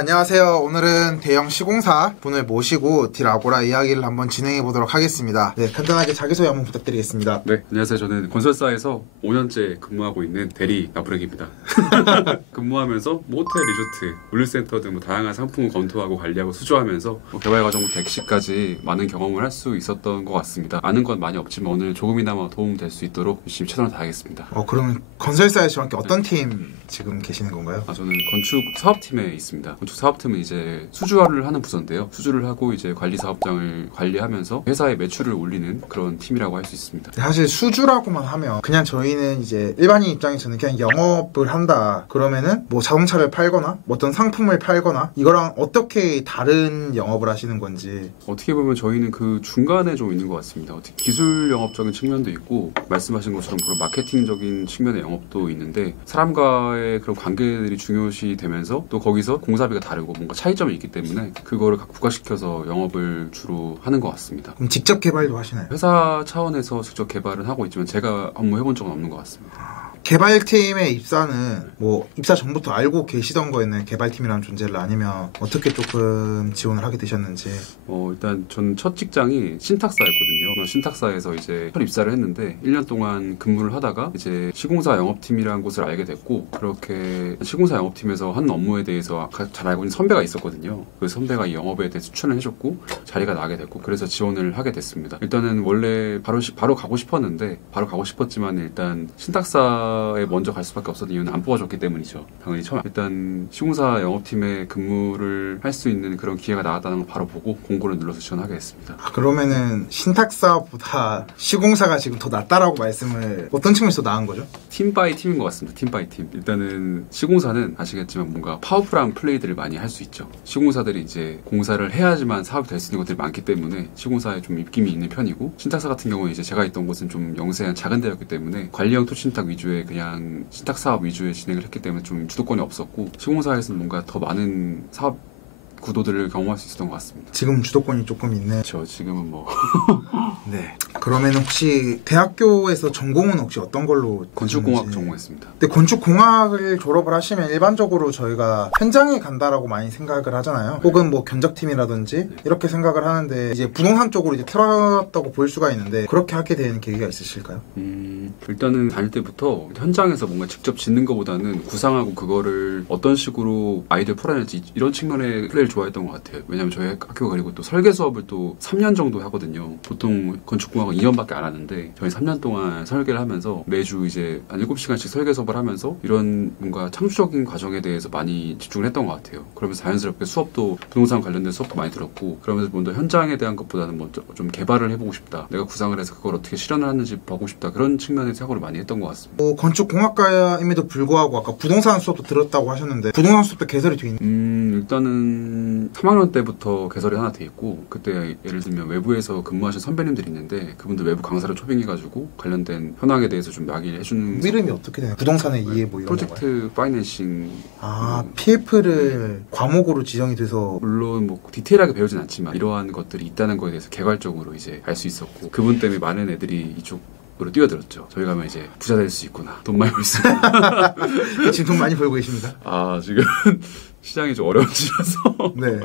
안녕하세요. 오늘은 대형 시공사 분을 모시고 딜아고라 이야기를 한번 진행해 보도록 하겠습니다. 네, 간단하게 자기소개 한번 부탁드리겠습니다. 네, 안녕하세요. 저는 건설사에서 5년째 근무하고 있는 대리 나부렉입니다. 근무하면서 호텔, 리조트, 물류센터 등 다양한 상품을 검토하고 관리하고 수주하면서 개발 과정부터 엑시까지 많은 경험을 할 수 있었던 것 같습니다. 아는 건 많이 없지만 오늘 조금이나마 도움 될 수 있도록 열심히 최선을 다하겠습니다. 그러면 건설사에서 정확히 어떤 팀 지금 계시는 건가요? 저는 건축 사업팀에 있습니다. 건축 사업팀은 이제 수주를 하는 부서인데요. 수주를 하고 이제 관리 사업장을 관리하면서 회사의 매출을 올리는 그런 팀이라고 할 수 있습니다. 사실 수주라고만 하면 그냥 저희는 이제 일반인 입장에서는 그냥 영업을 한다. 그러면은 뭐 자동차를 팔거나 뭐 어떤 상품을 팔거나 이거랑 어떻게 다른 영업을 하시는 건지. 어떻게 보면 저희는 그 중간에 좀 있는 것 같습니다. 기술 영업적인 측면도 있고 말씀하신 것처럼 그런 마케팅적인 측면의 영업도 있는데 사람과의 그런 관계들이 중요시 되면서 또 거기서 공사비가 다르고 뭔가 차이점이 있기 때문에 그거를 부과시켜서 영업을 주로 하는 것 같습니다. 그럼 직접 개발도 하시나요? 회사 차원에서 직접 개발은 하고 있지만 제가 업무해본 적은 없는 것 같습니다. 개발팀의 입사는 뭐 입사 전부터 알고 계시던 거였나요? 개발팀이라는 존재를 아니면 어떻게 조금 지원을 하게 되셨는지. 일단 전 첫 직장이 신탁사였거든요. 신탁사에서 이제 첫 입사를 했는데 1년 동안 근무를 하다가 이제 시공사 영업팀이라는 곳을 알게 됐고 그렇게 시공사 영업팀에서 한 업무에 대해서 잘 알고 있는 선배가 있었거든요. 그 선배가 이 영업에 대해서 추천을 해줬고 자리가 나게 됐고 그래서 지원을 하게 됐습니다. 일단은 원래 바로 가고 싶었지만 일단 신탁사에 먼저 갈 수밖에 없었던 이유는 안 뽑아줬기 때문이죠. 당연히 처음 일단 시공사 영업팀에 근무를 할 수 있는 그런 기회가 나왔다는 걸 바로 보고 공고를 눌러서 지원하게 됐습니다. 그러면은 신탁사보다 시공사가 지금 더 낫다라고 말씀을 어떤 측면에서 나은 거죠? 팀 바이 팀인 것 같습니다. 팀 바이 팀. 일단은 시공사는 아시겠지만 뭔가 파워풀한 플레이들을 많이 할 수 있죠. 시공사들이 이제 공사를 해야지만 사업이 될 수 있는 것들이 많기 때문에 시공사에 좀 입김이 있는 편이고 신탁사 같은 경우는 이제 제가 있던 곳은 좀 영세한 작은 데였기 때문에 관리형 토신탁 위주의 그냥 신탁 사업 위주의 진행을 했기 때문에 좀 주도권이 없었고 시공사에서는 뭔가 더 많은 사업 구도들을 경험할 수 있었던 것 같습니다. 지금 주도권이 조금 있네. 그렇죠. 지금은 뭐 네. 그러면 혹시 대학교에서 전공은 혹시 어떤 걸로? 건축공학 전공했습니다. 근데 건축공학을 졸업을 하시면 일반적으로 저희가 현장에 간다라고 많이 생각을 하잖아요. 혹은 뭐 견적팀이라든지 이렇게 생각을 하는데 이제 부동산 쪽으로 이제 틀어졌다고 볼 수가 있는데 그렇게 하게 된 계기가 있으실까요? 일단은 다닐 때부터 현장에서 뭔가 직접 짓는 것보다는 구상하고 그거를 어떤 식으로 아이디어 풀어낼지 이런 측면의 플레이를 좋아했던 것 같아요. 왜냐면 저희 학교가 그리고 또 설계 수업을 또 3년 정도 하거든요. 보통 건축공학은 2년밖에 안 하는데 저희 3년 동안 설계를 하면서 매주 이제 한 7시간씩 설계 수업을 하면서 이런 뭔가 창조적인 과정에 대해서 많이 집중을 했던 것 같아요. 그러면서 자연스럽게 수업도 부동산 관련된 수업도 많이 들었고 그러면서 먼저 현장에 대한 것보다는 먼저 좀 개발을 해보고 싶다. 내가 구상을 해서 그걸 어떻게 실현을 하는지 보고 싶다. 그런 측면의 사고를 많이 했던 것 같습니다. 건축공학과임에도 불구하고 아까 부동산 수업도 들었다고 하셨는데 부동산 수업도 개설이 돼 있나요? 일단은 3학년 때부터 개설이 하나 돼 있고 그때 예를 들면 외부에서 근무하신 선배님들이 있는데 그분들 외부 강사를 초빙해가지고 관련된 현황에 대해서 좀 이야기를 해주는 이름이 어떻게 되나요? 부동산의 이해 뭐 이런 프로젝트 건가요? 파이낸싱 PF를 과목으로 지정이 돼서 물론 뭐 디테일하게 배우진 않지만 이러한 것들이 있다는 거에 대해서 개괄적으로 이제 알 수 있었고 그분 때문에 많은 애들이 이쪽으로 뛰어들었죠. 저희 가면 이제 부자 될 수 있구나. 돈 많이 벌 수 있구나. 지금 돈 많이 벌고 계십니다. 지금 시장이 좀 어려워지셔서 네.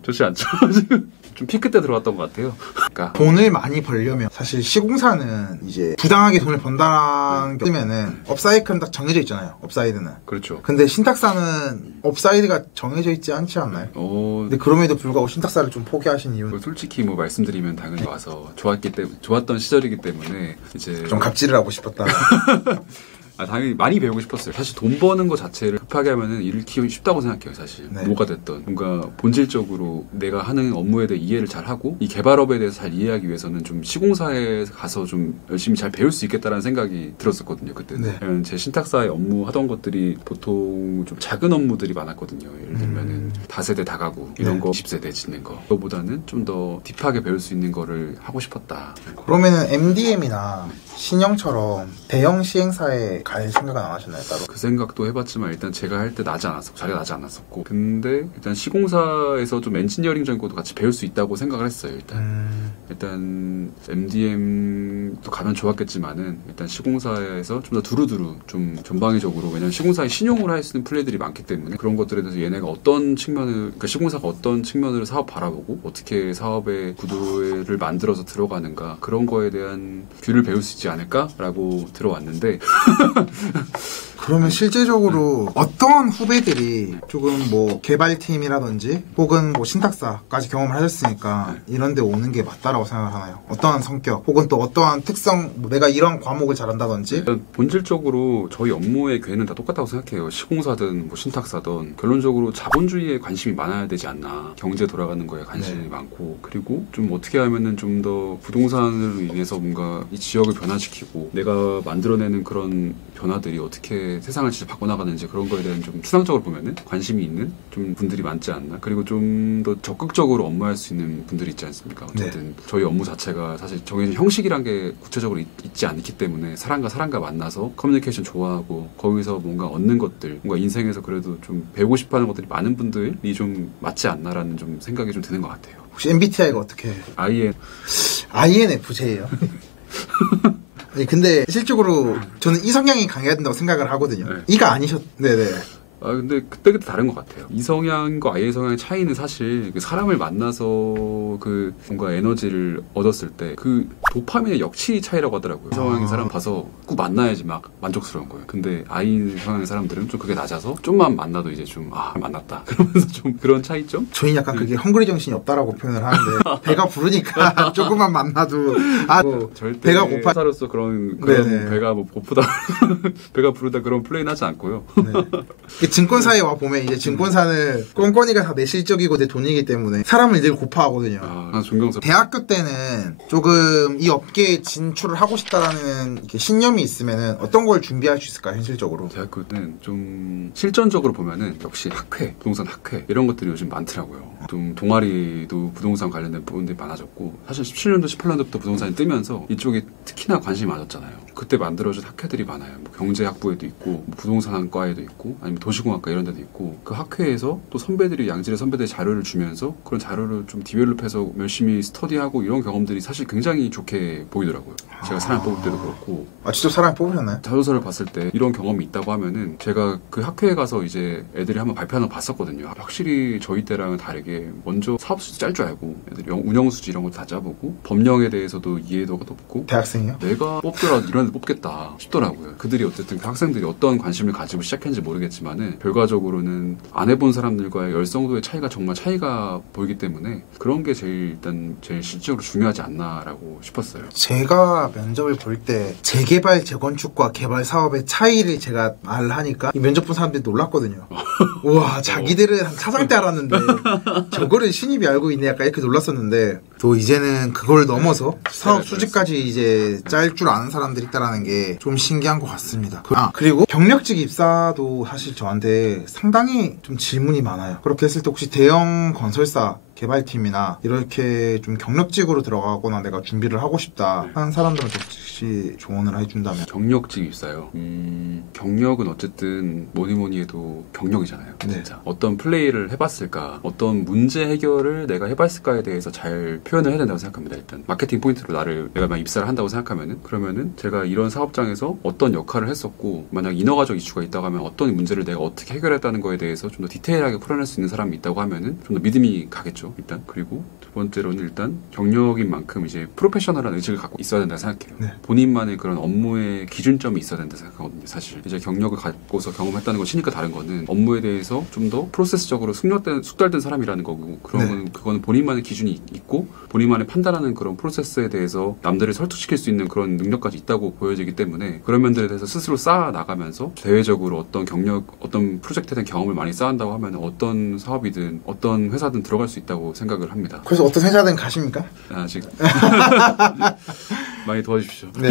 좋지 않죠. 지금 좀 피크 때 들어왔던 것 같아요. 그러니까 돈을 많이 벌려면 사실 시공사는 이제 부당하게 돈을 번다는 게 뜨면은 업사이클은 딱 정해져 있잖아요. 업사이드는. 그렇죠. 근데 신탁사는 업사이드가 정해져 있지 않지 않나요? 근데 그럼에도 불구하고 신탁사를 좀 포기하신 이유는? 솔직히 뭐 말씀드리면 당연히 와서 좋았던 시절이기 때문에 이제 좀 갑질을 하고 싶었다. 당연히 많이 배우고 싶었어요. 사실 돈 버는 거 자체를 급하게 하면은 일을 키우기 쉽다고 생각해요, 사실. 네. 뭐가 됐든. 뭔가 본질적으로 내가 하는 업무에 대해 이해를 잘 하고 이 개발업에 대해서 잘 이해하기 위해서는 좀 시공사에 가서 좀 열심히 잘 배울 수 있겠다라는 생각이 들었었거든요, 그때는. 네. 제 신탁사의 업무 하던 것들이 보통 좀 작은 업무들이 많았거든요. 예를 들면은 다세대 다가구 이런 거 10세대 짓는 거. 그거보다는 좀 더 딥하게 배울 수 있는 거를 하고 싶었다. 그러면은 MDM이나 신영처럼 대형 시행사에 갈 생각은 안 하셨나요, 따로? 그 생각도 해봤지만 일단 제가 할 때 자리가 나지 않았었고 근데 일단 시공사에서 좀 엔지니어링적인 것도 같이 배울 수 있다고 생각을 했어요. 일단 MDM도 가면 좋았겠지만은 일단 시공사에서 좀 더 두루두루 좀 전방위적으로 왜냐면 시공사에 신용을 할 수 있는 플레이들이 많기 때문에 그런 것들에 대해서 얘네가 어떤 측면을, 그러니까 시공사가 어떤 측면으로 사업 바라보고 어떻게 사업의 구도를 만들어서 들어가는가 그런 거에 대한 뷰를 배울 수 있지 않을까라고 들어왔는데 그러면 실제적으로 어떤 후배들이 조금 뭐 개발팀이라든지 혹은 뭐 신탁사까지 경험을 하셨으니까 이런 데 오는 게 맞다라고 생각하나요? 어떠한 성격 혹은 또 어떠한 특성, 뭐 내가 이런 과목을 잘한다든지? 본질적으로 저희 업무의 궤는 다 똑같다고 생각해요. 시공사든 뭐 신탁사든 결론적으로 자본주의에 관심이 많아야 되지 않나. 경제 돌아가는 거에 관심이 많고 그리고 좀 어떻게 하면은 좀 더 부동산으로 인해서 뭔가 이 지역을 변화시키고 내가 만들어내는 그런 변화들이 어떻게 세상을 진짜 바꿔나가는지 그런 거에 대한 좀 추상적으로 보면은 관심이 있는 좀 분들이 많지 않나. 그리고 좀 더 적극적으로 업무할 수 있는 분들이 있지 않습니까? 어쨌든 저희 업무 자체가 사실 정해진 형식이란 게 구체적으로 있지 않기 때문에 사람과 만나서 커뮤니케이션 좋아하고 거기서 뭔가 얻는 것들, 뭔가 인생에서 그래도 좀 배우고 싶어하는 것들이 많은 분들이 좀 맞지 않나라는 좀 생각이 좀 드는 것 같아요. 혹시 MBTI가 어떻게? INFJ예요. 아니, 근데 실적으로 저는 이 성향이 강해야 된다고 생각을 하거든요. 네. 이가 아니셨. 네네. 근데 그때그때 다른 것 같아요. 이 성향과 I 성향의 차이는 사실 그 사람을 만나서 그 뭔가 에너지를 얻었을 때 그 도파민의 역치 차이라고 하더라고요. 이 성향의 사람 봐서 꼭 만나야지 막 만족스러운 거예요. 근데 I 성향의 사람들은 좀 그게 낮아서 좀만 만나도 이제 좀 만났다. 그러면서 좀 그런 차이점? 저희는 약간 그게 헝그리 정신이 없다라고 표현을 하는데 배가 부르니까 조금만 만나도 절대 배가 고파. 사로서 그런 네네. 배가 뭐 고프다 배가 부르다 그런 플레이는 하지 않고요. 네. 증권사에 와 보면 이제 증권사는 꼼꼼이가 다 내 실적이고 내 돈이기 때문에 사람을 늘 고파하거든요. 존경스럽다. 대학교 때는 조금 이 업계에 진출을 하고 싶다라는 이렇게 신념이 있으면은 어떤 걸 준비할 수 있을까요, 현실적으로? 대학교 때는 좀 실전적으로 보면은 역시 학회, 부동산 학회 이런 것들이 요즘 많더라고요. 좀 동아리도 부동산 관련된 부분들이 많아졌고 사실 17년도, 18년도부터 부동산이 뜨면서 이쪽에 특히나 관심이 많았잖아요. 그때 만들어진 학회들이 많아요. 뭐 경제학부에도 있고 뭐 부동산과에도 있고 아니면 도시공학과 이런 데도 있고 그 학회에서 또 선배들이 양질의 선배들이 자료를 주면서 그런 자료를 좀 디벨롭해서 열심히 스터디하고 이런 경험들이 사실 굉장히 좋게 보이더라고요. 제가 사람 뽑을 때도 그렇고 직접 사람 뽑으셨나요? 자소서를 봤을 때 이런 경험이 있다고 하면은 제가 그 학회에 가서 이제 애들이 한번 발표하는 거 봤었거든요. 확실히 저희 때랑은 다르게 먼저 사업수지 짤 줄 알고 애들이 운영수지 이런 거 다 짜보고 법령에 대해서도 이해도가 높고 대학생이요? 내가 뽑더라도 이런 데 뽑겠다 싶더라고요. 그들이 어쨌든 그 학생들이 어떤 관심을 가지고 시작했는지 모르겠지만은 결과적으로는 안 해본 사람들과의 열성도의 차이가 보이기 때문에 그런 게 제일 실질적으로 중요하지 않나라고 싶었어요. 제가 면접을 볼 때 재개발, 재건축과 개발 사업의 차이를 제가 말하니까 이 면접 본 사람들이 놀랐거든요. 우와, 자기들은 한 차장 때 알았는데 저거를 신입이 알고 있네 약간 이렇게 놀랐었는데 또 이제는 그걸 넘어서 사업 수지까지 이제 짤 줄 아는 사람들이 있다라는 게 좀 신기한 것 같습니다. 그리고 경력직 입사도 사실 저한테 상당히 좀 질문이 많아요. 그렇게 했을 때 혹시 대형 건설사 개발팀이나 이렇게 좀 경력직으로 들어가거나 내가 준비를 하고 싶다 하는 사람들은 혹시 조언을 해준다면? 경력직 입사요. 경력은 어쨌든 뭐니 해도 경력이잖아요. 진짜. 네. 어떤 플레이를 해봤을까, 어떤 문제 해결을 내가 해봤을까에 대해서 잘 표현을 해야 된다고 생각합니다. 일단 마케팅 포인트로 내가 막 입사를 한다고 생각하면은 그러면은 제가 이런 사업장에서 어떤 역할을 했었고 만약 인허가적 이슈가 있다고 하면 어떤 문제를 내가 어떻게 해결했다는 거에 대해서 좀 더 디테일하게 풀어낼 수 있는 사람이 있다고 하면은 좀 더 믿음이 가겠죠. 일단. 그리고 두 번째로는 일단 경력인 만큼 이제 프로페셔널한 의식을 갖고 있어야 된다고 생각해요. 네. 본인만의 그런 업무의 기준점이 있어야 된다고 생각하거든요. 사실 이제 경력을 갖고서 경험했다는 것이니까 다른 거는 업무에 대해서 좀 더 프로세스적으로 숙달된 사람이라는 거고 그거는 본인만의 기준이 있고 본인만의 판단하는 그런 프로세스에 대해서 남들을 설득시킬 수 있는 그런 능력까지 있다고 보여지기 때문에 그런 면들에 대해서 스스로 쌓아 나가면서 대외적으로 어떤 어떤 프로젝트에 대한 경험을 많이 쌓은다고 하면 어떤 사업이든 어떤 회사든 들어갈 수 있다고 생각을 합니다. 그래서 어떤 회사든 가십니까? 지금 많이 도와주십시오. 네.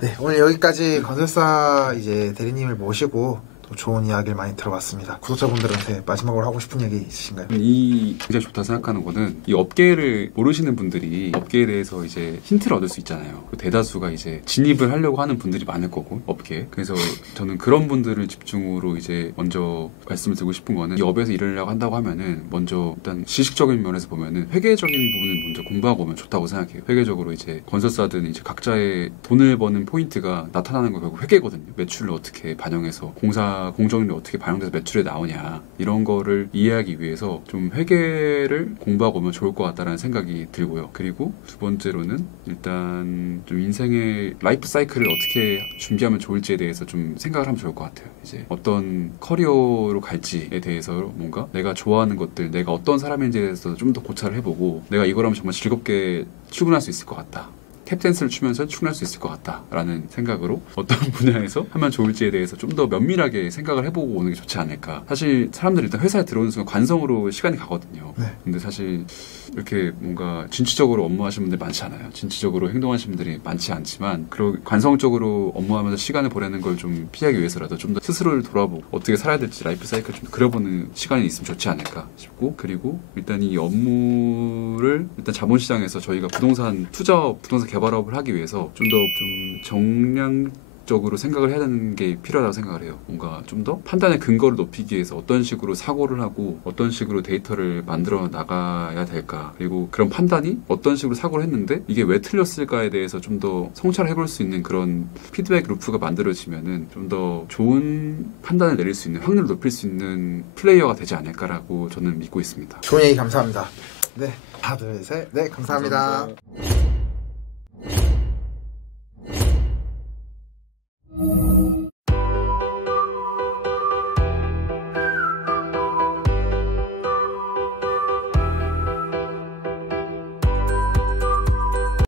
네, 오늘 여기까지 건설사 이제 대리님을 모시고 또 좋은 이야기를 많이 들어봤습니다. 구독자분들한테 마지막으로 하고 싶은 얘기 있으신가요? 이 굉장히 좋다 생각하는 거는 이 업계를 모르시는 분들이 업계에 대해서 이제 힌트를 얻을 수 있잖아요. 그 대다수가 이제 진입을 하려고 하는 분들이 많을 거고 업계에. 그래서 저는 그런 분들을 집중으로 이제 먼저 말씀을 드리고 싶은 거는 이 업에서 일하려고 한다고 하면은 먼저 일단 지식적인 면에서 보면은 회계적인 부분을 먼저 공부하고 오면 좋다고 생각해요. 회계적으로 이제 건설사든 이제 각자의 돈을 버는 포인트가 나타나는 거 결국 회계거든요. 매출을 어떻게 반영해서 공사 기타 공정률이 어떻게 반영돼서 매출에 나오냐 이런 거를 이해하기 위해서 좀 회계를 공부하고 오면 좋을 것 같다는 생각이 들고요. 그리고 두 번째로는 일단 좀 인생의 라이프 사이클을 어떻게 준비하면 좋을지에 대해서 좀 생각을 하면 좋을 것 같아요. 이제 어떤 커리어로 갈지에 대해서 뭔가 내가 좋아하는 것들, 내가 어떤 사람인지에 대해서 좀 더 고찰을 해보고 내가 이걸 하면 정말 즐겁게 출근할 수 있을 것 같다. 탭댄스를 추면서 출근할 수 있을 것 같다라는 생각으로 어떤 분야에서 하면 좋을지에 대해서 좀 더 면밀하게 생각을 해보고 오는 게 좋지 않을까. 사실 사람들이 일단 회사에 들어오는 순간 관성으로 시간이 가거든요. 네. 근데 사실 이렇게 뭔가 진취적으로 업무하시는 분들 많지 않아요. 진취적으로 행동하시는 분들이 많지 않지만 관성적으로 업무하면서 시간을 보내는 걸 좀 피하기 위해서라도 좀 더 스스로를 돌아보고 어떻게 살아야 될지 라이프 사이클 좀 그려보는 시간이 있으면 좋지 않을까 싶고, 그리고 일단 이 업무를 일단 자본시장에서 저희가 부동산 투자업, 부동산 개발업을 하기 위해서 좀 더 정량적으로 생각을 해야 되는 게 필요하다고 생각을 해요. 뭔가 좀 더 판단의 근거를 높이기 위해서 어떤 식으로 사고를 하고 어떤 식으로 데이터를 만들어 나가야 될까, 그리고 그런 판단이 어떤 식으로 사고를 했는데 이게 왜 틀렸을까에 대해서 좀 더 성찰해 볼 수 있는 그런 피드백 루프가 만들어지면은 좀 더 좋은 판단을 내릴 수 있는, 확률을 높일 수 있는 플레이어가 되지 않을까라고 저는 믿고 있습니다. 좋은 얘기 감사합니다. 네, 하나 둘 셋, 네 감사합니다.